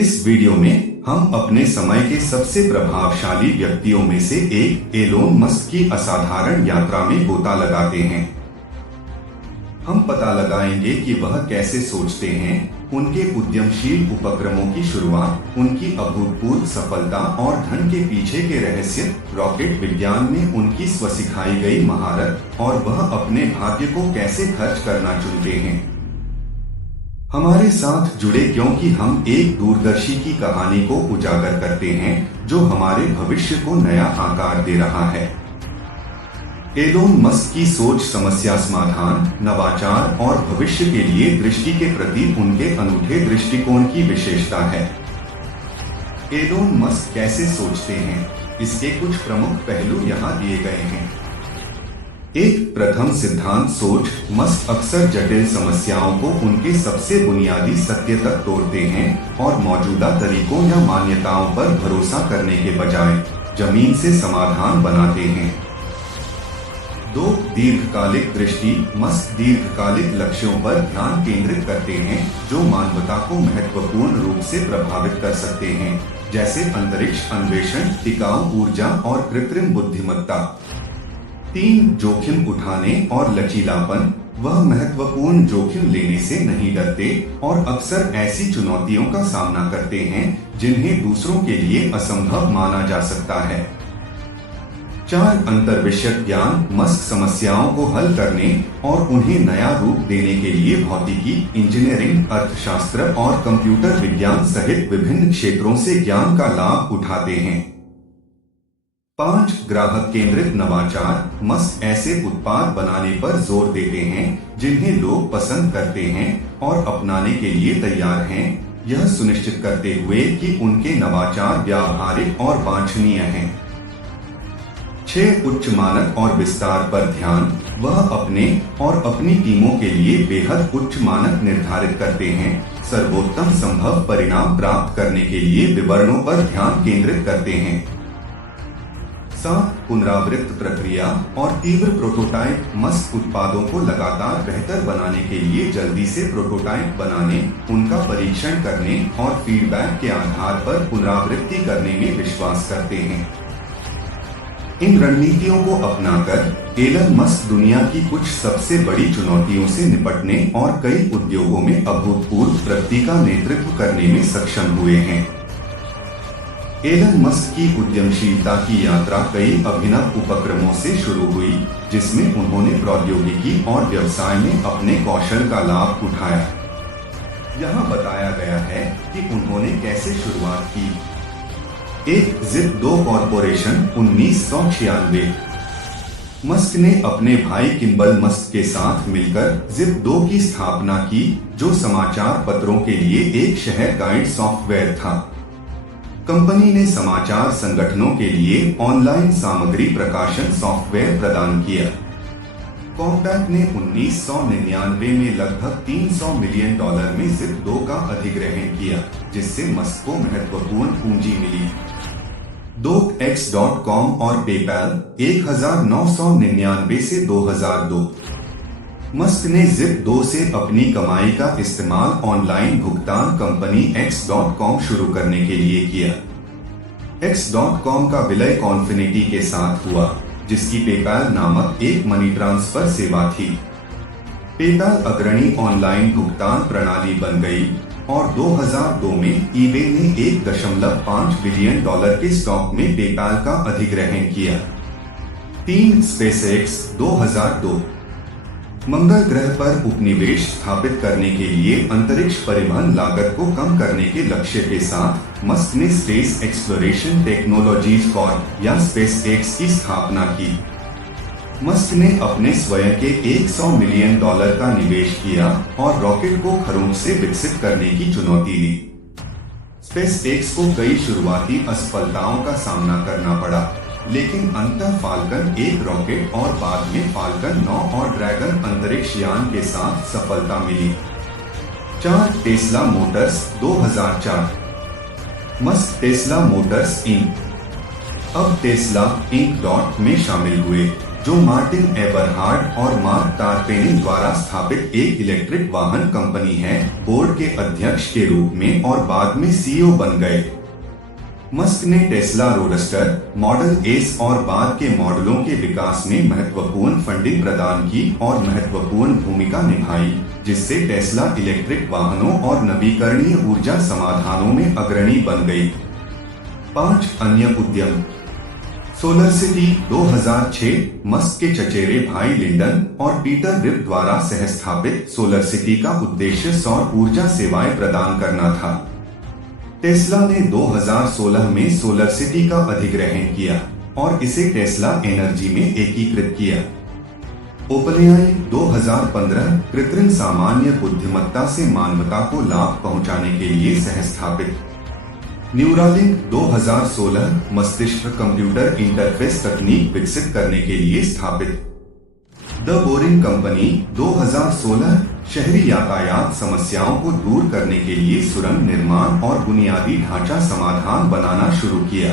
इस वीडियो में हम अपने समय के सबसे प्रभावशाली व्यक्तियों में से एक एलोन मस्क की असाधारण यात्रा में गोता लगाते हैं। हम पता लगाएंगे कि वह कैसे सोचते हैं, उनके उद्यमशील उपक्रमों की शुरुआत, उनकी अभूतपूर्व सफलता और धन के पीछे के रहस्य, रॉकेट विज्ञान में उनकी स्वसिखाई गई महारत और वह अपने भाग्य को कैसे खर्च करना चुनते हैं। हमारे साथ जुड़े क्योंकि हम एक दूरदर्शी की कहानी को उजागर करते हैं जो हमारे भविष्य को नया आकार दे रहा है। एलोन मस्क की सोच समस्या समाधान, नवाचार और भविष्य के लिए दृष्टि के प्रति उनके अनूठे दृष्टिकोण की विशेषता है। एलोन मस्क कैसे सोचते हैं, इसके कुछ प्रमुख पहलू यहाँ दिए गए हैं। एक प्रथम सिद्धांत सोच। मस्क अक्सर जटिल समस्याओं को उनके सबसे बुनियादी सत्य तक तोड़ते हैं और मौजूदा तरीकों या मान्यताओं पर भरोसा करने के बजाय जमीन से समाधान बनाते हैं। 2. दीर्घकालिक दृष्टि। मस्क दीर्घकालिक लक्ष्यों पर ध्यान केंद्रित करते हैं जो मानवता को महत्वपूर्ण रूप से प्रभावित कर सकते हैं, जैसे अंतरिक्ष अन्वेषण, टिकाऊ ऊर्जा और कृत्रिम बुद्धिमत्ता। 3. जोखिम उठाने और लचीलापन। वह महत्वपूर्ण जोखिम लेने से नहीं डरते और अक्सर ऐसी चुनौतियों का सामना करते हैं जिन्हें दूसरों के लिए असंभव माना जा सकता है। 4. अंतर्विषयक ज्ञान। मस्क समस्याओं को हल करने और उन्हें नया रूप देने के लिए भौतिकी, इंजीनियरिंग, अर्थशास्त्र और कंप्यूटर विज्ञान सहित विभिन्न क्षेत्रों से ज्ञान का लाभ उठाते हैं। 5. ग्राहक केंद्रित नवाचार। मस्क ऐसे उत्पाद बनाने पर जोर देते हैं जिन्हें लोग पसंद करते हैं और अपनाने के लिए तैयार हैं, यह सुनिश्चित करते हुए कि उनके नवाचार व्यावहारिक और वांछनीय हैं। 6. उच्च मानक और विस्तार पर ध्यान। वह अपने और अपनी टीमों के लिए बेहद उच्च मानक निर्धारित करते हैं, सर्वोत्तम संभव परिणाम प्राप्त करने के लिए विवरणों पर ध्यान केंद्रित करते हैं। 7. पुनरावृत्त प्रक्रिया और तीव्र प्रोटोटाइप। मस्क उत्पादों को लगातार बेहतर बनाने के लिए जल्दी से प्रोटोटाइप बनाने, उनका परीक्षण करने और फीडबैक के आधार पर पुनरावृत्ति करने में विश्वास करते हैं। इन रणनीतियों को अपनाकर एलन मस्क दुनिया की कुछ सबसे बड़ी चुनौतियों से निपटने और कई उद्योगों में अभूतपूर्व प्रगति का नेतृत्व करने में सक्षम हुए हैं। एलन मस्क की उद्यमशीलता की यात्रा कई अभिनव उपक्रमों से शुरू हुई, जिसमें उन्होंने प्रौद्योगिकी और व्यवसाय में अपने कौशल का लाभ उठाया। यहाँ बताया गया है कि उन्होंने कैसे शुरुआत की। 1. जिप-2 कॉरपोरेशन 1996। मस्क ने अपने भाई किम्बल मस्क के साथ मिलकर जिप-2 की स्थापना की, जो समाचार पत्रों के लिए एक शहर गाइड सॉफ्टवेयर था। कंपनी ने समाचार संगठनों के लिए ऑनलाइन सामग्री प्रकाशन सॉफ्टवेयर प्रदान किया। कॉम्पैक्ट ने 1999 में लगभग $300 मिलियन में जिप-2 का अधिग्रहण किया, जिससे मस्क को महत्वपूर्ण पूंजी मिली। 2. X.com और पेपैल 1999 से 2002। मस्क ने जिप-2 से अपनी कमाई का इस्तेमाल ऑनलाइन भुगतान कंपनी X.com शुरू करने के लिए किया। X.com का विलय कॉन्फिनिटी के साथ हुआ, जिसकी पेपैल नामक एक मनी ट्रांसफर सेवा थी। पेपैल अग्रणी ऑनलाइन भुगतान प्रणाली बन गई और 2002 में ईबे ने $1.5 बिलियन के स्टॉक में पेपैल का अधिग्रहण किया। 3. स्पेसएक्स 2002। मंगल ग्रह पर उपनिवेश स्थापित करने के लिए अंतरिक्ष परिवहन लागत को कम करने के लक्ष्य के साथ मस्क ने स्पेस एक्सप्लोरेशन टेक्नोलॉजीज कॉर्प या स्पेसएक्स की स्थापना की। मस्क ने अपने स्वयं के $100 मिलियन का निवेश किया और रॉकेट को खरोंच से विकसित करने की चुनौती ली। स्पेसएक्स को कई शुरुआती असफलताओं का सामना करना पड़ा, लेकिन अंततः फाल्कन 1 रॉकेट और बाद में फाल्कन 9 और ड्रैगन अंतरिक्ष यान के साथ सफलता मिली। 4. Tesla Motors 2004। Musk Tesla Motors Inc, अब टेस्ला इंक में शामिल हुए। जो मार्टिन एबरहार्ड और मार्क टारपेनी द्वारा स्थापित एक इलेक्ट्रिक वाहन कंपनी है, बोर्ड के अध्यक्ष के रूप में और बाद में सीईओ बन गए। मस्क ने टेस्ला रोडस्टर, मॉडल एस और बाद के मॉडलों के विकास में महत्वपूर्ण फंडिंग प्रदान की और महत्वपूर्ण भूमिका निभाई, जिससे टेस्ला इलेक्ट्रिक वाहनों और नवीकरणीय ऊर्जा समाधानों में अग्रणी बन गई। 5 अन्य उद्यम। सोलर सिटी 2006 मस्क के चचेरे भाई लिंडन और पीटर विप द्वारा सहस्थापित सोलर सिटी का उद्देश्य सौर ऊर्जा सेवाएं प्रदान करना था। टेस्ला ने 2016 में सोलर सिटी का अधिग्रहण किया और इसे टेस्ला एनर्जी में एकीकृत किया। ओपनएआई 2015 कृत्रिम सामान्य बुद्धिमत्ता से मानवता को लाभ पहुंचाने के लिए सहस्थापित। न्यूरालिंक 2016 मस्तिष्क कंप्यूटर इंटरफेस तकनीक विकसित करने के लिए स्थापित। द बोरिंग कंपनी 2016 शहरी यातायात समस्याओं को दूर करने के लिए सुरंग निर्माण और बुनियादी ढांचा समाधान बनाना शुरू किया।